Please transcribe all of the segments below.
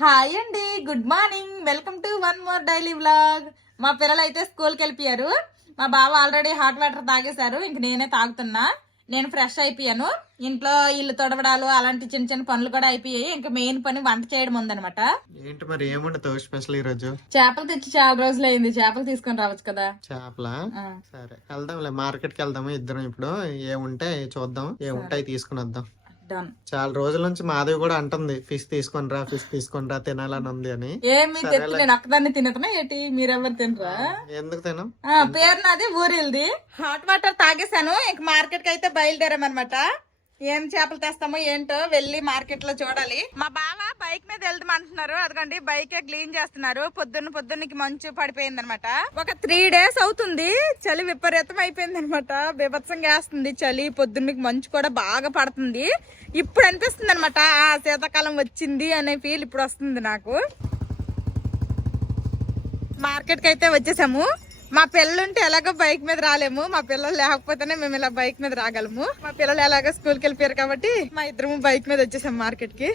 Hi అండి, good morning. Welcome to one more daily vlog. మా పిల్లలు అయితే స్కూల్కి వెళ్ళిపోయారు. మా బావ ఆల్రెడీ హాట్ వాటర్ తాగేశారు. ఇంక నేనే తాగుతున్నా. నేను ఫ్రెష్ అయిపోయాను. ఇంట్లో ఇల్లు తొడవడాలు అలాంటి చిన్న చిన్న పనులు కూడా అయిపోయాయి. ఇంకా మెయిన్ పని వంట చేయడం ఉందనమాట. ఏంటి మరి ఏముండదు స్పెషల్ ఈ రోజు? చేపలు తెచ్చి చాలా రోజులు అయింది. చేపలు తీసుకొని రావచ్చు కదా. చేపల సరే వెళ్దాంలే, మార్కెట్ కి వెళ్దాము ఇద్దరం. ఇప్పుడు ఏముంటే చూద్దాం, ఏముంటాయి తీసుకుని వద్దాం. చాలా రోజుల నుంచి మాధవి కూడా అంటుంది ఫిష్ తీసుకొని రా తినాలని ఉంది అని. ఏమి నేను ఒక్కదాన్ని తినటనా ఏంటి? మీరెవరు తినరా? ఎందుకు తినం? పేరు నాది, ఊరెళ్ళది. Hot water తాగేశాను. ఇంక మార్కెట్ కి అయితే బయలుదేరామన్నమాట. ఏం చేపలు తెస్తామో ఏంటో వెళ్ళి మార్కెట్ లో చూడాలి. మా బావ బైక్ మీద వెళ్దామంటున్నారు. అదిగోండి బైక్ క్లీన్ చేస్తున్నారు. పొద్దున్నకి మంచు పడిపోయింది అనమాట. ఒక 3 days అవుతుంది. చలి విపరీతం అయిపోయింది అనమాట. బీభత్సంగా వేస్తుంది చలి. పొద్దున్నకి మంచు కూడా బాగా పడుతుంది. ఇప్పుడు అనిపిస్తుంది అనమాట శీతాకాలం వచ్చింది అనే ఫీల్ ఇప్పుడు వస్తుంది నాకు. మార్కెట్ కి అయితే వచ్చేసాము. మా పిల్లలుంటే ఎలాగో బైక్ మీద రాలేము. మా పిల్లలు లేకపోతేనే మేము ఇలా బైక్ మీద రాగలము. మా పిల్లలు ఎలాగో స్కూల్కి వెళ్ళిపోయారు కాబట్టి మా ఇద్దరు బైక్ మీద వచ్చేసాం మార్కెట్ కి.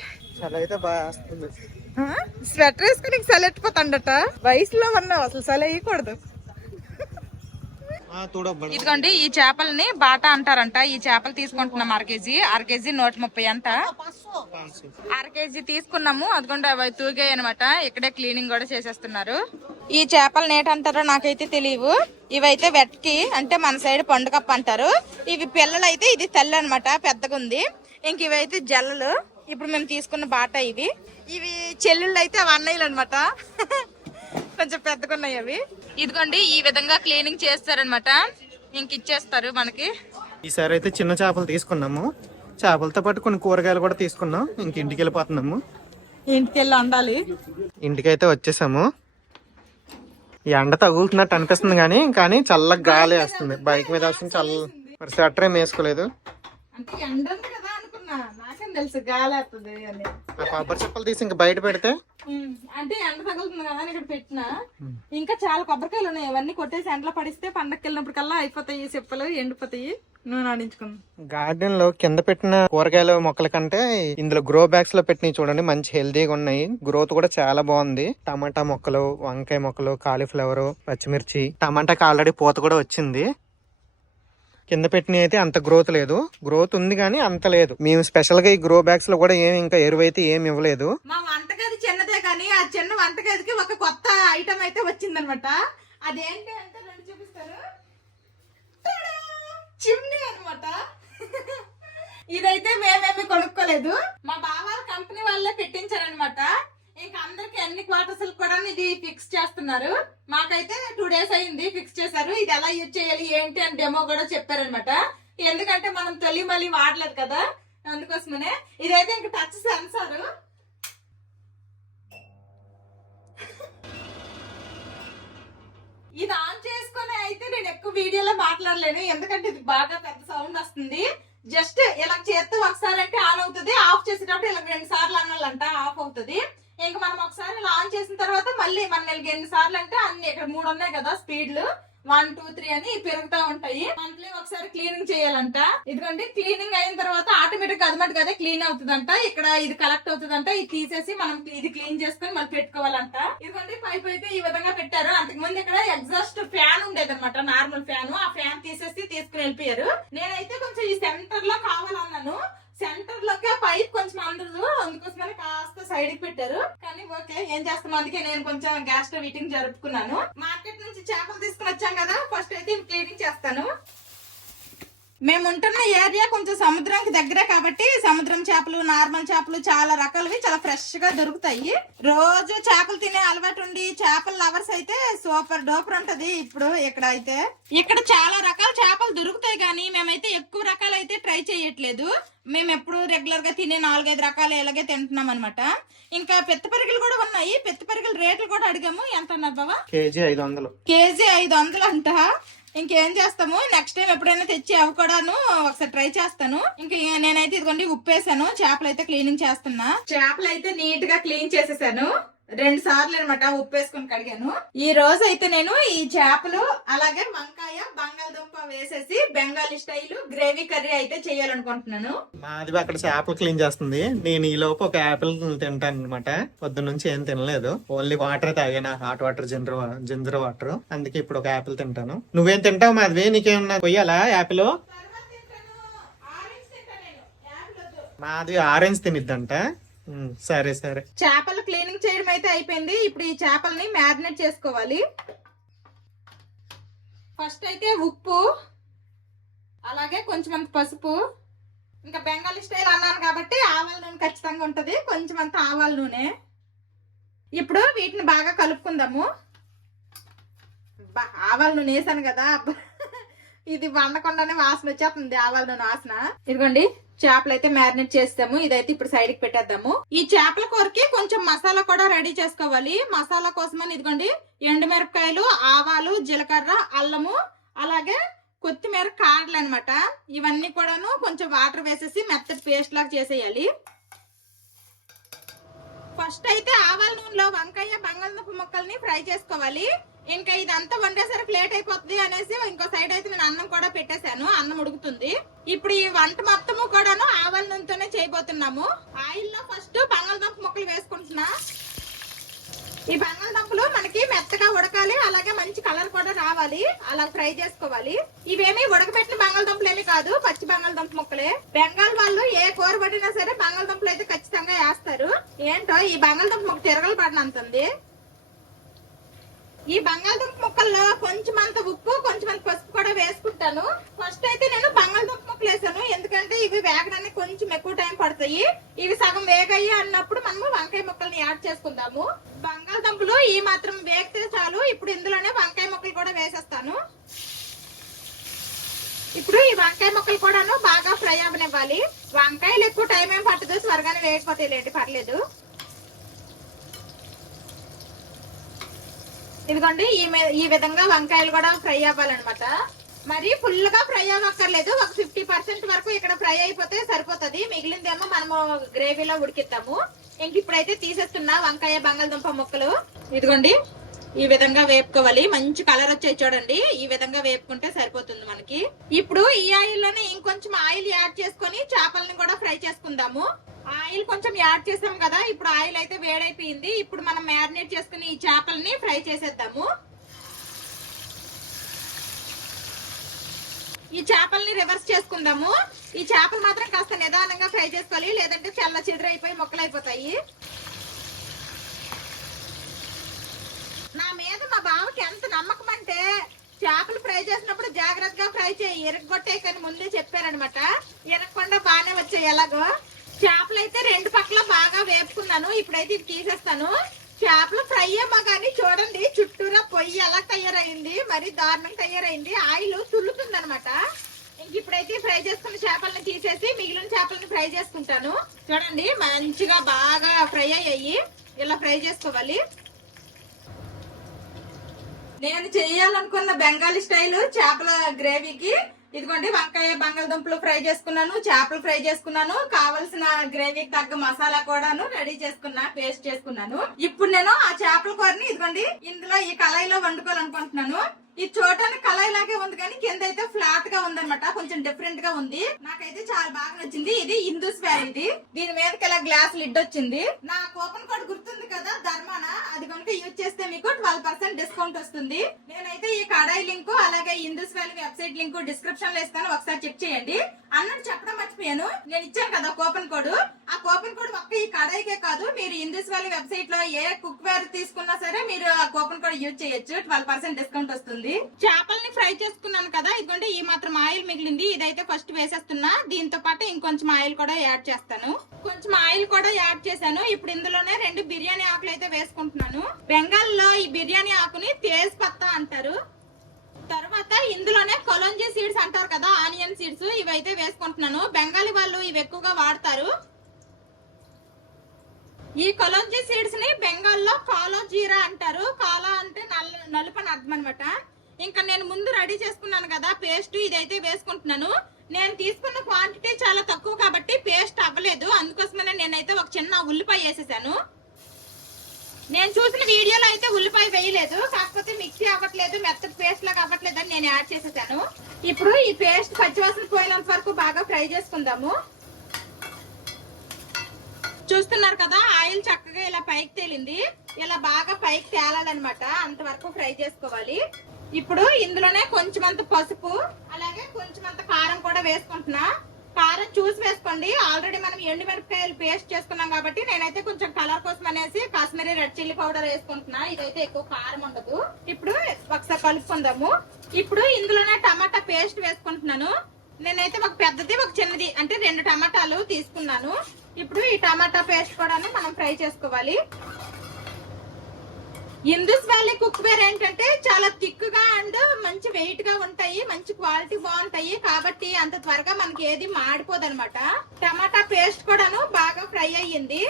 స్వెటర్ వేసుకుని చలి ఎట్టిపోతాండట. వయసులో ఉన్నావు, అసలు చలి వేయకూడదు. ఇదిగోండి ఈ చేపల్ని బాటా అంటారంట. ఈ చేపలు తీసుకుంటున్నాం అర కేజీ 130 అంట. అర కేజీ తీసుకున్నాము. అదిగోండి అవి తూగాయి అనమాట. ఇక్కడే క్లీనింగ్ కూడా చేసేస్తున్నారు. ఈ చేపలు ఏంటంటారో నాకైతే తెలియవు. ఇవైతే వెట్కి అంటే మన సైడ్ పండుగప్ప అంటారు. ఇవి పిల్లలు అయితే ఇది తెల్ల అనమాట, పెద్దగా ఉంది. ఇంక ఇవైతే జల్లలు. ఇప్పుడు మేము తీసుకున్న బాటా ఇవి. చెల్లెళ్ళు అయితే అవి అన్నయ్యలు అనమాట. కొంచెం పెద్దగా ఉన్నాయి అవి. ఇదిగోండి ఈ విధంగా క్లీనింగ్ చేస్తారనమాట. ఇంక ఇచ్చేస్తారు మనకి. ఈసారి అయితే చిన్న చేపలు తీసుకున్నాము. చేపలతో పాటు కొన్ని కూరగాయలు కూడా తీసుకున్నాం. ఇంక ఇంటికి వెళ్ళిపోతున్నాము. ఇంటికి వెళ్ళి వండాలి. ఇంటికైతే వచ్చేసాము. ఈ ఎండ తగులుతున్నట్టు అనిపిస్తుంది కానీ చల్లగా గాలి వేస్తుంది. బైక్ మీద వస్తుంది చల్ల. మరి స్వెటర్ ఏం వేసుకోలేదు. తెలుసు గాలి వస్తుంది అని. కొబ్బరి చెప్పలు తీసి ఇంకా బయట పెడితే అంటే ఎండ తగులుతుంది కదా ఇక్కడ పెట్టినా. ఇంకా చాలా కొబ్బరికాయలు ఉన్నాయి. అవన్నీ కొట్టేసి ఎండలో పడిస్తే పండగకి వెళ్ళినప్పుడు కల్లా అయిపోతాయి. చెప్పలు ఎండిపోతాయి. నూనె ఆడించుకుందాం. గార్డెన్ లో కింద పెట్టిన కూరగాయల మొక్కల కంటే ఇందులో గ్రో బ్యాగ్స్ లో పెట్టినవి చూడండి, మంచి హెల్దీగా ఉన్నాయి. గ్రోత్ కూడా చాలా బాగుంది. టమాటా మొక్కలు, వంకాయ మొక్కలు, కాలీఫ్లవర్, పచ్చిమిర్చి, టమాటాకి ఆల్రెడీ పూత కూడా వచ్చింది. కింద పెట్టిన అయితే అంత గ్రోత్ లేదు. గ్రోత్ ఉంది కానీ అంత లేదు. మేము స్పెషల్ గా ఈ గ్రో బ్యాగ్స్ లో కూడా ఇంకా ఎరువైతే ఏమి ఇవ్వలేదు. మా వంటగది చిన్నదే కానీ ఆ చిన్న వంటగదికి ఒక కొత్త ఐటమ్ అయితే వచ్చిందనమాట. అదేంటి అంటే రెండు చూపిస్తారు. చిమ్నీ అనమాట. ఇదైతే మేమేమి కొనుక్కోలేదు. మా బావ కంపెనీ వాళ్ళే పెట్టించారనమాట. ఇంకా అందరికి అన్ని క్వార్టర్స్ కూడా ఇది ఫిక్స్ చేస్తున్నారు. మాకైతే 2 days అయింది ఫిక్స్ చేశారు. ఇది ఎలా యూజ్ చేయాలి ఏంటి అని డెమో కూడా చెప్పారనమాట. ఎందుకంటే మనం తొలి మళ్ళీ వాడలేదు కదా, అందుకోసమనే. ఇదైతే ఇంకా టచ్ సెన్సార్. ఇది ఆన్ చేసుకుని అయితే నేను ఎక్కువ వీడియోలో మాట్లాడలేను. ఎందుకంటే ఇది బాగా పెద్ద సౌండ్ వస్తుంది. జస్ట్ ఇలా చేస్తే ఒకసారి అంటే ఆన్ అవుతుంది. ఆఫ్ చేసేటప్పుడు ఇలా 2 సార్లు అనాలంట ఆఫ్ అవుతుంది. ఇంకా మనం ఒకసారి ఇలా ఆన్ చేసిన తర్వాత మళ్ళీ మన ఎన్ని సార్లు అంటే అన్ని ఇక్కడ 3 ఉన్నాయి కదా స్పీడ్లు, 1, 2, 3 అని పెరుగుతా ఉంటాయి. మంత్లీ ఒకసారి క్లీనింగ్ చేయాలంట. ఇదిగోండి క్లీనింగ్ అయిన తర్వాత ఆటోమేటిక్ అది మటుకు అదే క్లీన్ అవుతుందంట. ఇక్కడ ఇది కలెక్ట్ అవుతుందంట. ఇది తీసేసి మనం ఇది క్లీన్ చేసుకుని మళ్ళీ పెట్టుకోవాలంట. ఇదిగోండి పైప్ అయితే ఈ విధంగా పెట్టారు. అంతకు ముందు ఇక్కడ ఎగ్జాస్ట్ ఫ్యాన్ ఉండేది అనమాట, నార్మల్ ఫ్యాన్. ఆ ఫ్యాన్ తీసేసి తీసుకుని వెళ్ళిపోయారు. నేనైతే కొంచెం ఈ సెంటర్ లో కావాలన్నాను. సెంటర్ లోకే పైప్ కొంచెం అందదు, అందుకోసమని కాస్త సైడ్ కి పెట్టారు. కానీ ఓకే, ఏం చేస్తాం. అందుకే నేను కొంచెం గ్యాస్ స్టవ్ హీటింగ్ జరుపుకున్నాను. మార్కెట్ నుంచి చేపలు తీసుకుని వచ్చాం కదా, ఫస్ట్ అయితే క్లీనింగ్ చేస్తాను. మేము ఉంటున్న ఏరియా కొంచెం సముద్రానికి దగ్గరే కాబట్టి సముద్రం చేపలు, నార్మల్ చేపలు చాలా రకాలవి చాలా ఫ్రెష్ గా దొరుకుతాయి. రోజు చేపలు తినే అలవాటు ఉండి చేపల లవర్స్ అయితే సూపర్ డూపర్ ఉంటది. ఇప్పుడు ఇక్కడ చాలా రకాల చేపలు దొరుకుతాయి కానీ మేమైతే ఎక్కువ రకాలు అయితే ట్రై చేయట్లేదు. మేము ఎప్పుడు రెగ్యులర్ గా తినే 4-5 రకాలు ఇలాగే తింటున్నాం అనమాట. ఇంకా పెద్ద పరిగెలు కూడా ఉన్నాయి. పెద్ద పరిగెల రేట్లు కూడా అడిగాము. ఎంత అన్నారు బాబా? కేజీ 500. కేజీ 500 అంట. ఇంకేం చేస్తాము, నెక్స్ట్ టైం ఎప్పుడైనా తెచ్చి అవి కూడాను ఒకసారి ట్రై చేస్తాను. ఇంకా నేనైతే ఇదిగోండి ఉప్పేసాను. చేపలు అయితే క్లీనింగ్ చేస్తున్నా. చేపలు అయితే నీట్ గా క్లీన్ చేసేసాను. 2 సార్లు అనమాట ఉప్పు వేసుకొని కడిగాను. ఈ రోజు అయితే నేను ఈ చేపలు అలాగే వంకాయ బంగాళదుంప వేసేసి బెంగాలీ స్టైల్ గ్రేవీ కర్రీ అయితే చేయాలనుకుంటున్నాను. మాది అక్కడ చేపలు క్లీన్ చేస్తుంది, నేను ఈ లోపు ఒక యాపిల్ తింటాను అనమాట. పొద్దున్న నుంచి ఏం తినలేదు, ఓన్లీ వాటర్ తాగాను, హాట్ వాటర్, జింజర్ వాటర్. అందుకే ఇప్పుడు ఒక యాపిల్ తింటాను. నువ్వేం తింటావు మాధవి? నీకేమన్నా కొయ్యాలా యాపిల్? మాధవి ఆరెంజ్ తినిద్దంట. సరే సరే. చేపలు క్లీనింగ్ చేయడం అయితే అయిపోయింది. ఇప్పుడు ఈ చేపల్ని మ్యారినేట్ చేసుకోవాలి. ఫస్ట్ అయితే ఉప్పు, అలాగే కొంచెం అంత పసుపు, ఇంకా బెంగాలీ స్టైల్ అన్నాను కాబట్టి ఆవాల నూనె ఖచ్చితంగా ఉంటది, కొంచెం అంత ఆవాల నూనె. ఇప్పుడు వీటిని బాగా కలుపుకుందాము. ఆవాల నూనె వేసాను కదా, ఇది వండకుండానే వాసన వచ్చేస్తుంది, ఆవాల నూనె వాసన. ఇదిగోండి చేపలు అయితే మ్యారినేట్ చేస్తాము. ఇదైతే ఇప్పుడు సైడ్ కి పెట్టేద్దాము. ఈ చేపల కూరకి కొంచెం మసాలా కూడా రెడీ చేసుకోవాలి. మసాలా కోసమని ఇదిగోండి ఎండుమిరపకాయలు, ఆవాలు, జీలకర్ర, అల్లము, అలాగే కొత్తిమీర కాడలు అనమాట. ఇవన్నీ కూడాను కొంచెం వాటర్ వేసేసి మెత్తటి పేస్ట్ లాగా చేసేయాలి. ఫస్ట్ అయితే ఆవాల నూనెలో వంకాయ బంగాళదుంప ముక్కల్ని ఫ్రై చేసుకోవాలి. ఇంకా ఇదంతా వండేసరికి లేట్ అయిపోతుంది అనేసి ఇంకో సైడ్ అయితే నేను అన్నం కూడా పెట్టేశాను, అన్నం ఉడుకుతుంది. ఇప్పుడు ఈ వంట మొత్తము కూడాను ఆవాల నూనెతోనే చేయబోతున్నాము. ఆయిల్ లో ఫస్ట్ బంగాళదుంప ముక్కలు వేసుకుంటున్నా. ఈ బంగాళదుంపలు మనకి మెత్తగా ఉడకాలి, అలాగే మంచి కలర్ కూడా రావాలి, అలా ఫ్రై చేసుకోవాలి. ఇవేమి ఉడకబెట్టిన బంగాళదుంపలు ఏమి కాదు, పచ్చి బంగాళదుంప ముక్కలే. బెంగాల్ వాళ్ళు ఏ కూర పడినా సరే బంగాళదుంపలు అయితే ఖచ్చితంగా వేస్తారు. ఏంటో ఈ బంగాళదుంప ముక్క తిరగలు పడినంతుంది. ఈ బంగాళదుంప ముక్కల్లో కొంచెం అంత ఉప్పు, కొంచెం అంత పసుపు కూడా వేసుకుంటాను. ఫస్ట్ అయితే నేను బంగాళదుంప ముక్కలు వేసాను, ఎందుకంటే ఇవి వేగడానికి కొంచెం ఎక్కువ టైం పడతాయి. ఇవి సగం వేగాయి అన్నప్పుడు మనము వంకాయ ముక్కల్ని యాడ్ చేసుకుందాము. బంగాళదుంపలు ఈ మాత్రం వేగితే చాలు. ఇప్పుడు ఇందులోనే వంకాయ ముక్కలు కూడా వేసేస్తాను. ఇప్పుడు ఈ వంకాయ ముక్కలు కూడాను బాగా ఫ్రై అవ్వనివ్వాలి. వంకాయలు ఎక్కువ టైం ఏం పట్టదు, త్వరగానే వేగిపోతాయి లేండి, పర్లేదు. ఇదిగోండి ఈ విధంగా వంకాయలు కూడా ఫ్రై అవ్వాలన్నమాట. మరి ఫుల్ గా ఫ్రై అవ్వక్కర్లేదు, ఒక 50% వరకు ఇక్కడ ఫ్రై అయిపోతే సరిపోతుంది. మిగిలిందేమో మనము గ్రేవీలో ఉడికిద్దాము. ఇంక ఇప్పుడైతే తీసేస్తున్నా వంకాయ బంగాళదుంప ముక్కలు. ఇదిగోండి ఈ విధంగా వేపుకోవాలి, మంచి కలర్ వచ్చాయి చూడండి. ఈ విధంగా వేపుకుంటే సరిపోతుంది మనకి. ఇప్పుడు ఈ ఆయిల్ లోనే ఇంకొంచెం ఆయిల్ యాడ్ చేసుకొని చేపలని కూడా ఫ్రై చేసుకుందాము. ఆయిల్ కొంచెం యాడ్ చేసాం కదా, ఇప్పుడు ఆయిల్ అయితే వేడైపోయింది. ఇప్పుడు మనం మ్యారినేట్ చేసుకుని ఈ చేపల్ని ఫ్రై చేసేద్దాము. ఈ చేపల్ని రివర్స్ చేసుకుందాము. ఈ చేపలు మాత్రం కాస్త నిదానంగా ఫ్రై చేసుకోవాలి, లేదంటే చల్ల చిద్రైపోయి ముక్కలు అయిపోతాయి. నా మీద మా బావకి ఎంత నమ్మకం అంటే చేపలు ఫ్రై చేసినప్పుడు జాగ్రత్తగా ఫ్రై చేయి, ఇరగొట్టే కానీ ముందే చెప్పారనమాట. ఇరగకుండా బాగానే వచ్చాయి. ఎలాగో చేపలు అయితే 2 పక్కల బాగా వేపుకున్నాను. ఇప్పుడైతే ఇది తీసేస్తాను. చేపలు ఫ్రై ఏమో కానీ చూడండి చుట్టూరా పొయ్యి ఎలా తయారైంది, మరి దారుణంగా తయారైంది. ఆయిల్ తుల్లుతుంది అనమాట. ఇంక ఇప్పుడైతే ఫ్రై చేసుకున్న చేపలను తీసేసి మిగిలిన చేపలను ఫ్రై చేసుకుంటాను. చూడండి మంచిగా బాగా ఫ్రై అయ్యాయి, ఇలా ఫ్రై చేసుకోవాలి. నేను చేయాలనుకున్న బెంగాలీ స్టైల్ చేపల గ్రేవీకి ఇదిగోండి వంకాయ బంగాళదుంపలు ఫ్రై చేసుకున్నాను, చేపలు ఫ్రై చేసుకున్నాను, కావలసిన గ్రేవీకి తగ్గ మసాలా కూడాను రెడీ చేసుకున్నా, పేస్ట్ చేసుకున్నాను. ఇప్పుడు నేను ఆ చేపల కూరని ఇదిగోండి ఇందులో ఈ కళాయిలో వండుకోవాలనుకుంటున్నాను. ఇది చూడటానికి కళాయి లాగే ఉంది కానీ కింద అయితే ఫ్లాట్ గా ఉందన్నమాట, కొంచెం డిఫరెంట్ గా ఉంది. నాకైతే చాలా బాగా నచ్చింది. ఇది హిందూస్ వేర్, ఇది దీని మీదకి ఇలా గ్లాస్ లిడ్ వచ్చింది. నా కూపన్ కోడ్ గుర్తుంది కదా ధర్మాన, అది కనుక యూజ్ చేస్తే మీకు 12% డిస్కౌంట్ వస్తుంది. నేనైతే ఈ కడాయి లింక్ అలాగే హిందూస్ వేర్ వెబ్సైట్ లింక్ డిస్క్రిప్షన్ లో ఇస్తాను, ఒకసారి చెక్ చేయండి. అన్నట్టు చెప్పడం మర్చిపోయాను, నేను ఇచ్చాను కదా కూపన్ కోడ్. ఆ కూపన్ కోడ్ ఒక్క ఈ కడాయికే కాదు, మీరు హిందూస్ వేర్ వెబ్సైట్ లో ఏ కుక్ వేర్ తీసుకున్నా సరే మీరు ఆ కూపన్ కోడ్ యూజ్ చేయొచ్చు, 12% డిస్కౌంట్ వస్తుంది. చేపల్ని ఫ్రై చేసుకున్నాను కదా, ఇదిగోండి ఈ మాత్రం ఆయిల్ మిగిలింది. ఇదైతే ఫస్ట్ వేసేస్తున్నా. దీంతో పాటు ఇంకొంచెం ఆయిల్ కూడా యాడ్ చేస్తాను. కొంచెం ఆయిల్ కూడా యాడ్ చేశాను. ఇప్పుడు ఇందులోనే 2 బిర్యానీ ఆకులు అయితే వేసుకుంటున్నాను. బెంగాల్ లో ఈ బిర్యానీ ఆకుని తేజ్ పత్తా అంటారు. తర్వాత ఇందులోనే కొలంజీ సీడ్స్ అంటారు కదా, ఆనియన్ సీడ్స్, ఇవైతే వేసుకుంటున్నాను. బెంగాలీ వాళ్ళు ఇవి ఎక్కువగా వాడతారు. ఈ కొలంజీ సీడ్స్ ని బెంగాల్లో కాలో జీరా అంటారు. కాలా అంటే నలుపని అర్థం అనమాట. ఇంకా నేను ముందు రెడీ చేసుకున్నాను కదా పేస్ట్, ఇదైతే వేసుకుంటున్నాను. నేను తీసుకున్న క్వాంటిటీ చాలా తక్కువ కాబట్టి పేస్ట్ అవ్వలేదు, అందుకోసమనే నేనైతే ఒక చిన్న ఉల్లిపాయ వేసేసాను. నేను చూసిన వీడియోలో అయితే ఉల్లిపాయ వేయలేదు, కాకపోతే మిక్సీ అవ్వట్లేదు, మెత్తటి పేస్ట్ లాగా అవ్వట్లేదు అని నేను యాడ్ చేసేసాను. ఇప్పుడు ఈ పేస్ట్ పచ్చివాసన పోయినంత వరకు బాగా ఫ్రై చేసుకుందాము. చూస్తున్నారు కదా, ఆయిల్ చక్కగా ఇలా పైకి తేలింది. ఇలా బాగా పైకి తేలాలన్నమాట, అంతవరకు ఫ్రై చేసుకోవాలి. ఇప్పుడు ఇందులోనే కొంచెం అంత పసుపు, అలాగే కొంచెం అంత కారం కూడా వేసుకుంటున్నా. కారం చూసి వేసుకోండి. ఆల్రెడీ మనం ఎండుమిరపకాయలు పేస్ట్ చేసుకున్నాం కాబట్టి నేనైతే కొంచెం కలర్ కోసం అనేసి కాశ్మీరీ రెడ్ చిల్లీ పౌడర్ వేసుకుంటున్నా. ఇదైతే ఎక్కువ కారం ఉండదు. ఇప్పుడు ఒకసారి కలుపుకుందాము. ఇప్పుడు ఇందులోనే టమాటా పేస్ట్ వేసుకుంటున్నాను. నేనైతే ఒక పెద్దది ఒక చిన్నది అంటే 2 టమాటాలు తీసుకున్నాను. ఇప్పుడు ఈ టమాటా పేస్ట్ కూడా మనం ఫ్రై చేసుకోవాలి. ఇందుస్ వ్యాలీ కుక్వేర్ ఏంటంటే చాలా థిక్ గా అండ్ మంచి వెయిట్ గా ఉంటాయి, మంచి క్వాలిటీ బాగుంటాయి, కాబట్టి అంత త్వరగా మనకి ఏది మాడిపోదు అనమాట. టమాటా పేస్ట్ కూడాను బాగా ఫ్రై అయ్యింది.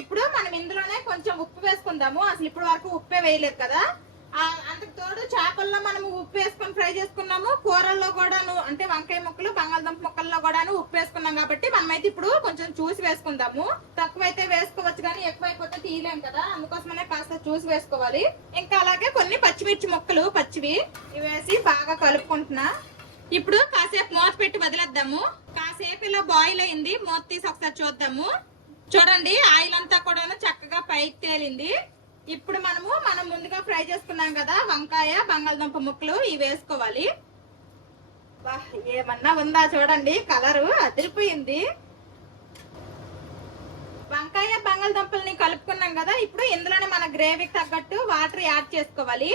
ఇప్పుడు మనం ఇందులోనే కొంచెం ఉప్పు వేసుకుందాము. అసలు ఇప్పుడు వరకు ఉప్పే వేయలేదు కదా. అందుకు తోడు చేపల్లో మనం ఉప్పు వేసుకొని ఫ్రై చేసుకున్నాము, కూరల్లో కూడాను అంటే వంకాయ ముక్కలు బంగాళదుంప ముక్కల్లో కూడాను ఉప్పు వేసుకున్నాం కాబట్టి మనమైతే ఇప్పుడు కొంచెం చూసి వేసుకుందాము. తక్కువైతే వేసుకోవచ్చు కానీ ఎక్కువైపోతే తీయలేం కదా, అందుకోసమనే కాస్త చూసి వేసుకోవాలి. ఇంకా అలాగే కొన్ని పచ్చిమిర్చి ముక్కలు పచ్చివి ఇవి వేసి బాగా కలుపుకుంటున్నా. ఇప్పుడు కాసేపు మూత పెట్టి వదిలేద్దాము. కాసేపు ఇలా బాయిల్ అయింది, మూత తీసి ఒకసారి చూద్దాము. చూడండి, ఆయిల్ అంతా కూడా చక్కగా పైకి తేలింది. ఇప్పుడు మనం ముందుగా ఫ్రై చేసుకున్నాం కదా వంకాయ బంగాళదుంప ముక్కలు, ఇవి వేసుకోవాలి. ఏమన్నా ఉందా చూడండి, కలరు అదిరిపోయింది. వంకాయ బంగాళదుంపల్ని కలుపుకున్నాం కదా, ఇప్పుడు ఇందులోనే మన గ్రేవీకి తగ్గట్టు వాటర్ యాడ్ చేసుకోవాలి.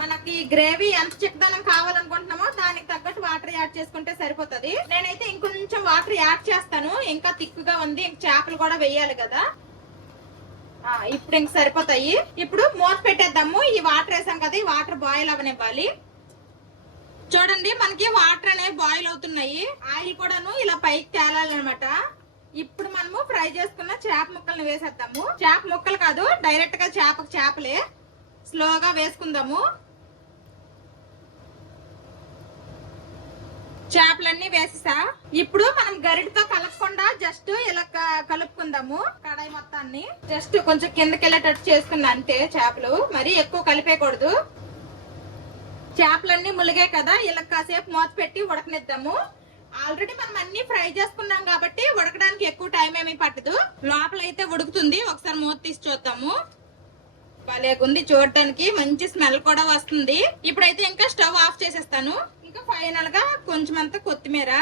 మనకి గ్రేవీ ఎంత చిక్కదనం కావాలనుకుంటున్నామో దానికి తగ్గట్టు వాటర్ యాడ్ చేసుకుంటే సరిపోతుంది. నేనైతే ఇంకొంచెం వాటర్ యాడ్ చేస్తాను, ఇంకా థిక్గా ఉంది, ఇంక చేపలు కూడా వేయాలి కదా. ఇప్పుడు ఇంక సరిపోతాయి. ఇప్పుడు మూత పెట్టేద్దాము. ఈ వాటర్ వేసాం కదా, ఈ వాటర్ బాయిల్ అవనివ్వాలి. చూడండి, మనకి వాటర్ అనేవి బాయిల్ అవుతున్నాయి, ఆయిల్ కూడాను ఇలా పైకి తేలాలన్నమాట. ఇప్పుడు మనము ఫ్రై చేసుకున్న చేప ముక్కల్ని వేసేద్దాము. చేప ముక్కలు కాదు, డైరెక్ట్ గా చేపలే స్లోగా వేసుకుందాము. చేపలన్నీ వేసేసా. ఇప్పుడు మనం గరిటతో కలపకుండా జస్ట్ ఇలా కలుపుకుందాము. కడాయి మొత్తాన్ని జస్ట్ కొంచెం కిందకి వెళ్ళేటట్టు చేసుకున్నా అంతే. చేపలు మరి ఎక్కువ కలిపేయకూడదు. చేపలన్నీ ములిగే కదా, ఇలా కాసేపు మూత పెట్టి ఉడకనిద్దాము. ఆల్రెడీ మనం అన్ని ఫ్రై చేసుకున్నాం కాబట్టి ఉడకడానికి ఎక్కువ టైం ఏమీ పట్టదు. లోపల అయితే ఉడుకుతుంది. ఒకసారి మూత తీసి చూద్దాము. భలేగుంది చూడటానికి, మంచి స్మెల్ కూడా వస్తుంది. ఇప్పుడైతే ఇంకా స్టవ్ ఆఫ్ చేసేస్తాను. ఇంకా ఫైనల్ గా కొంచెం అంత కొత్తిమీర,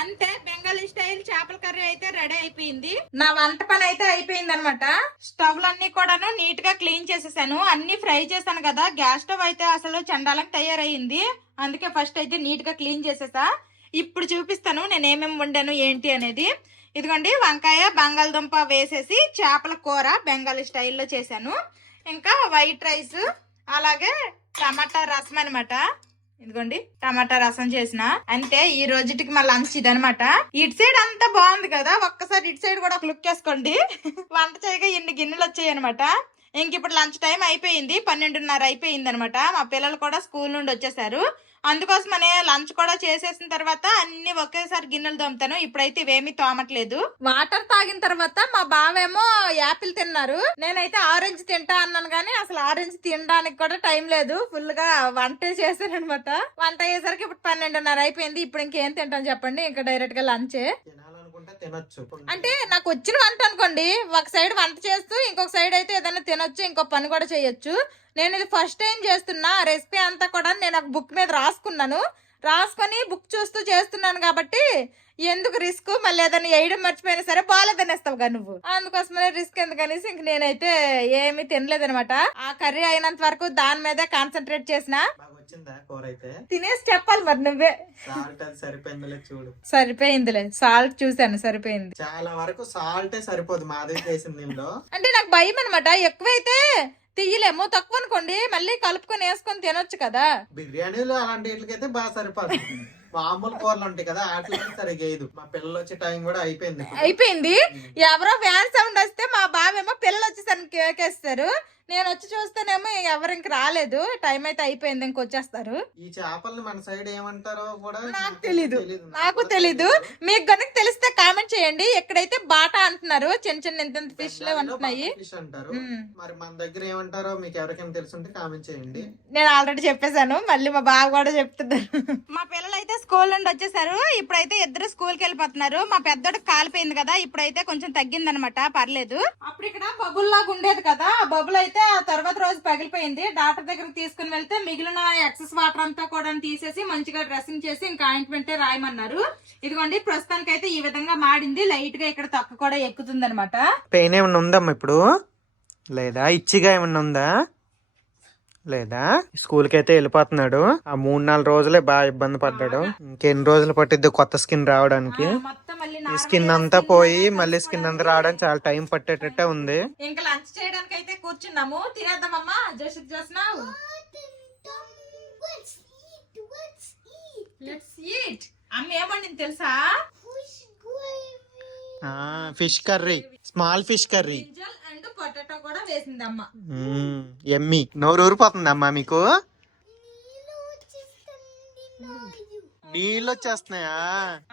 అంతే. బెంగాలీ స్టైల్ చేపల కర్రీ అయితే రెడీ అయిపోయింది. నా వంట పని అయితే అయిపోయింది అనమాట. స్టవ్లన్నీ కూడాను నీట్ గా క్లీన్ చేసేసాను. అన్ని ఫ్రై చేశాను కదా, గ్యాస్ స్టవ్ అయితే అసలు చండాలంగా తయారయ్యింది. అందుకే ఫస్ట్ అయితే నీట్ గా క్లీన్ చేసేసా. ఇప్పుడు చూపిస్తాను నేను ఏమేమి వండాను ఏంటి అనేది. ఇదిగోండి, వంకాయ బంగాళదుంప వేసేసి చేపల కూర బెంగాలీ స్టైల్లో చేశాను. ఇంకా వైట్ రైస్, అలాగే టమాటా రసం అనమాట. ఇదిగోండి, టమాటా రసం చేసిన. అంతే, ఈ రోజుకి మా లంచ్ ఇదనమాట. ఇటు సైడ్ అంతా బాగుంది కదా, ఒక్కసారి ఇటు సైడ్ కూడా ఒక లుక్ వేసుకోండి. వంట చేయగా ఇన్ని గిన్నెలు వచ్చాయి అనమాట. ఇంక ఇప్పుడు లంచ్ టైం అయిపోయింది, 12:30 అయిపోయింది అనమాట. మా పిల్లలు కూడా స్కూల్ నుండి వచ్చేసారు. అందుకోసమనే లంచ్ కూడా చేసేసిన తర్వాత అన్ని ఒకేసారి గిన్నెలు తోముతాను. ఇప్పుడైతే ఇవేమీ తోమట్లేదు. వాటర్ తాగిన తర్వాత మా బావేమో యాపిల్ తిన్నారు, నేనైతే ఆరెంజ్ తింటా అన్నాను కానీ అసలు ఆరెంజ్ తినడానికి కూడా టైం లేదు. ఫుల్ గా వంట చేశాను అనమాట. వంట అయ్యేసరికి ఇప్పుడు 12:30 అయిపోయింది. ఇప్పుడు ఇంకేం తింటాను చెప్పండి, ఇంకా డైరెక్ట్ గా లంచే. అంటే నాకు వచ్చిన వంట అనుకోండి, ఒక సైడ్ వంట చేస్తూ ఇంకొక సైడ్ అయితే ఏదైనా తినొచ్చు, ఇంకో పని కూడా చేయొచ్చు. నేను ఇది ఫస్ట్ టైం చేస్తున్నా. రెసిపీ అంతా కూడా నేను ఒక బుక్ మీద రాసుకొని బుక్ చూస్తూ చేస్తున్నాను కాబట్టి ఎందుకు రిస్క్, మళ్ళీ ఏదైనా వేయడం మర్చిపోయినా సరే బాగాలేదనేస్తావు కదా నువ్వు, అందుకోసమే రిస్క్ ఎందుకనేసి ఇంక నేనైతే ఏమీ తినలేదనమాట. ఆ కర్రీ అయినంత వరకు దాని మీదే కాన్సన్ట్రేట్ చేసిన. తినేసి చెప్పాలి మరి నువ్వే. చూడు, సరిపోయిందిలే, సాల్ట్ చూసాను సరిపోయింది. చాలా వరకు సాల్టే సరిపోదు అంటే నాకు భయం అనమాట, ఎక్కువైతే తీయలేము, తక్కువ అనుకోండి మళ్ళీ కలుపుకొని వేసుకొని తినొచ్చు కదా. బిర్యానీలో అలాంటి వీటికైతే బాగా సరిపోదు. మామూలు కూరలు ఉంటాయి కదా, వాటికి సరిగ్గా వేయదు. మా పిల్లలు వచ్చే టైం కూడా అయిపోయింది. ఎవరో ఫ్యాన్ సౌండ్ వస్తే మా బావేమో పిల్లలు వచ్చేసరికి కేకేస్తారు. నేను వచ్చి చూస్తేనేమో ఎవరు ఇంక రాలేదు, టైం అయితే అయిపోయింది, ఇంకొచ్చేస్తారు. ఈ చేపల్ని మన సైడ్ ఏమంటారో కూడా నాకు తెలీదు. మీకు కనుక తెలిస్తే కామెంట్ చేయండి. ఎక్కడైతే బాటా అంటున్నారు. అమ్ముతున్నారు, చిన్న చిన్న ఎంత ఫిష్ లో ఉంటున్నాయి. ఫిష్ అంటారు. మరి మన దగ్గర ఏమంటారో మీకు ఎవరికైనా తెలుసుంటే కామెంట్ చేయండి. నేను ఆల్రెడీ చెప్పేశాను, మళ్ళీ మా బావ కూడా చెప్తున్నారు. మా పిల్లలు అయితే స్కూల్ నుండి వచ్చేసారు. ఇప్పుడైతే ఇద్దరు స్కూల్ కి వెళ్ళిపోతున్నారు. మా పెద్దోడు కాలిపోయింది కదా, ఇప్పుడైతే కొంచెం తగ్గిందనమాట, పర్లేదు. అప్పుడు ఇక్కడ బబుల్ లాగా ఉండేది కదా, ఆ బబుల్ అయితే ఆ తర్వాత రోజు పగిలిపోయింది. డాక్టర్ దగ్గరికి తీసుకుని వెళ్తే మిగిలిన ఎక్సెస్ వాటర్ అంతా కూడా తీసేసి మంచిగా డ్రెస్సింగ్ చేసి ఇంకా ఆయింట్మెంట్ రాయమన్నారు. ఇదిగోండి ప్రస్తుతానికి అయితే ఈ విధంగా మాడింది, లైట్ గా ఇక్కడ తొక్క కూడా ఎక్కుతుంది అనమాట. పెయిన్ ఏమన్నా ఉందమ్మా ఇప్పుడు, లేదా ఇచ్చిగా ఏమన్నా ఉందా, లేదా? స్కూల్ కి అయితే వెళ్ళిపోతున్నాడు. ఆ 3-4 రోజులే బాగా ఇబ్బంది పడ్డాడు. ఇంకెన్ని రోజులు పట్టిద్ది కొత్త స్కిన్ రావడానికి. ఈ స్కిన్ అంతా పోయి మళ్ళీ స్కిన్ అంతా రావడానికి చాలా టైం పట్టేటట్టే ఉంది. ఇంకా లంచ్ చేయడానికి అయితే కూర్చున్నాము, తినేద్దామమ్మా. జస్ట్ చేస్తున్నావు. Let's eat. అమ్మ ఏమండింది తెలుసా? Fish curry, small fish curry and potato కూడా వేసింది అమ్మ. ఎమ్మి. నోరు ఊరిపోతుంది అమ్మా మీకు? నీళ్ళు వచ్చేస్తున్నాయా?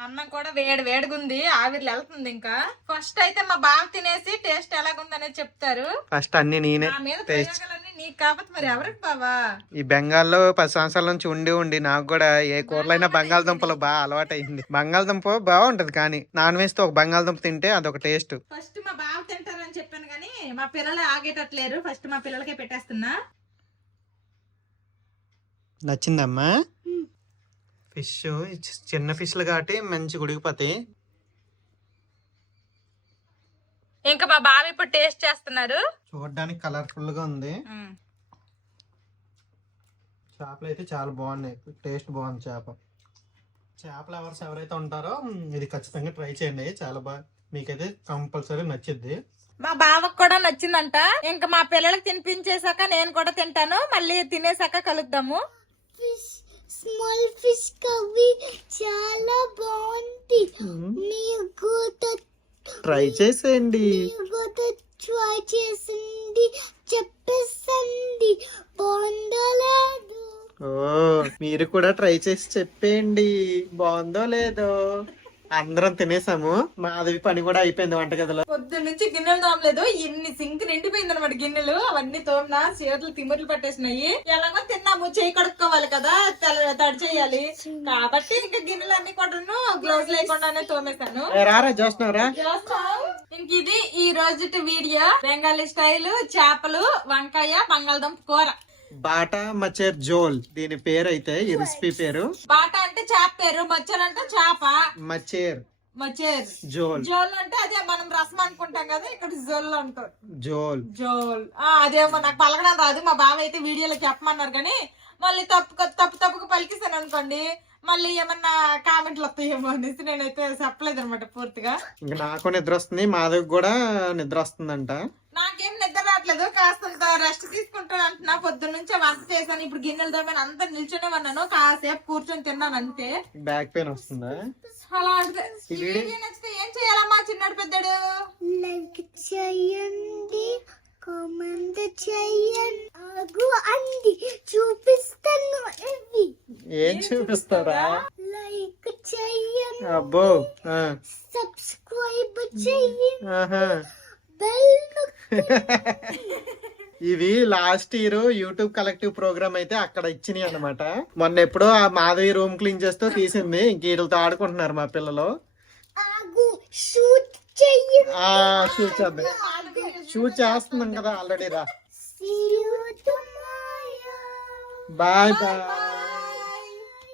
అన్నం కూడా వేడి వేడిగుంది, ఆవిర్లు వెళ్తుంది. ఇంకా ఫస్ట్ అయితే మా బావ తినేసి టేస్ట్ ఎలాగుందనేది చెప్తారు. ఫస్ట్ అన్ని నేనే టేస్ట్. నీకు కాబట్టి మరి ఎవరికి బావా? ఈ బెంగాల్లో 10 సంవత్సరాల నుంచి ఉండి నాకు కూడా ఏ కూరలైనా బంగాళదుంపలు బాగా అలవాటు అయింది. బంగాళదుంప బాగుంటది, కానీ నాన్ వెజ్ తో ఒక బంగాళదుంప తింటే అదొక టేస్ట్. ఫస్ట్ మా బావ తింటారని చెప్పాను కానీ మా పిల్లలు ఆగేటట్లేరు. ఫస్ట్ మా పిల్లలకే పెట్టేస్తున్నా. నచ్చిందమ్మా? ఫిష్ చిన్న ఫిష్లు కాబట్టి మంచి ఉడికిపోతాయి. ఇంకా మా బావ ఇప్పుడు టేస్ట్ చేస్తున్నారు. చూడడానికి కలర్ఫుల్ గా ఉంది. చేపలు అయితే చాలా బాగున్నాయి, టేస్ట్ బాగుంది. చేపల లవర్స్ ఎవరైతే ఉంటారో ఇది ఖచ్చితంగా ట్రై చేయండి, చాలా బాగా, మీకైతే కంపల్సరీ నచ్చిద్ది. మా బావకు కూడా నచ్చిందంట. ఇంకా మా పిల్లలకి తినిపించేసాక నేను కూడా తింటాను, మళ్ళీ తినేసాక కలుద్దాము. స్మాల్ ఫిష్ కర్రీ చాలా బాగుంది. మీకు ట్రై చేసేయండి. ట్రై చేసింది చెప్పేసండి, బాగుందో లేదు. మీరు కూడా ట్రై చేసి చెప్పేయండి బాగుందో లేదో. అందరం తినేసాము, మాధవి పని కూడా అయిపోయింది వంటగదిలో. పొద్దున్న నుంచి గిన్నెలు తోమలేదు, ఇన్ని సింక్ నిండిపోయింది అనమాట గిన్నెలు. అవన్నీ తోమినా చేతులు తిమ్ముర్లు పట్టేసినాయి. ఎలాగో తిన్నాము, చేయి కడుక్కోవాలి కదా, తడి చేయాలి కాబట్టి ఇంకా గిన్నెలు అన్ని కూడా గ్లౌజ్ లేకుండానే తోమేశాను. ఇంక ఇది ఈ రోజు వీడియో. బెంగాలీ స్టైల్ చేపలు, వంకాయ, బంగాళదుంప కూర. బాటా మచేర్ జోల్ దీని పేరు అయితే, ఈ రెసిపీ పేరు. బాటా అంటే చేప పేరు, మచ్చర్ అంటే చేప. మచేర్ జోల్. జోల్ అంటే అదే మనం రసం అనుకుంటాం కదా, ఇక్కడ జోల్ అంటారు. జోల్ అదేమో నాకు పలకడం రాదు. మా బావ అయితే వీడియోలో చెప్పమన్నారు కానీ మళ్ళీ తప్పుకు పలికిస్తాను అనుకోండి, మళ్ళీ ఏమన్నా కామెంట్లు వస్తాయేమో అనేసి నేనైతే చెప్పలేదు అనమాట పూర్తిగా. ఇంకా నాకు నిద్ర వస్తుంది, మాధవ్ కూడా నిద్ర వస్తుందంట. నాకేం నిద్ర రావట్లేదు, కాస్తంత రెస్ట్ తీసుకుంటాను అంటున్నా. పొద్దున్న నుంచి వంట చేశాను, ఇప్పుడు గిన్నెలు తోమని అంతా నిల్చొనే ఉన్నాను, కాసేపు కూర్చొని తిన్నాను అంతే. బ్యాక్ పెయిన్ వస్తుందా? అలా నచ్చితే ఏం చేయాలమ్మా చిన్నాడు పెద్దడు? లైక్ చేయండి, కామెంట్ చేయండి. ఆగు అండి, చూపిస్తాను. ఇవి ఏం చూపిస్తారా? లైక్ చేయండి, అబ్బో, సబ్స్క్రైబ్ చేయండి, బెల్ ఇవి last year YouTube collective programme అయితే అక్కడ ఇచ్చినాయి అన్నమాట. మొన్న ఎప్పుడో ఆ మాధవి రూమ్ క్లీన్ చేస్తూ తీసింది. ఇంక వీళ్ళతో ఆడుకుంటున్నారు మా పిల్లలు. షూట్ చేద్దాం, షూట్ చేస్తున్నాం కదా ఆల్రెడీ. రా, బాయ్ బాయ్.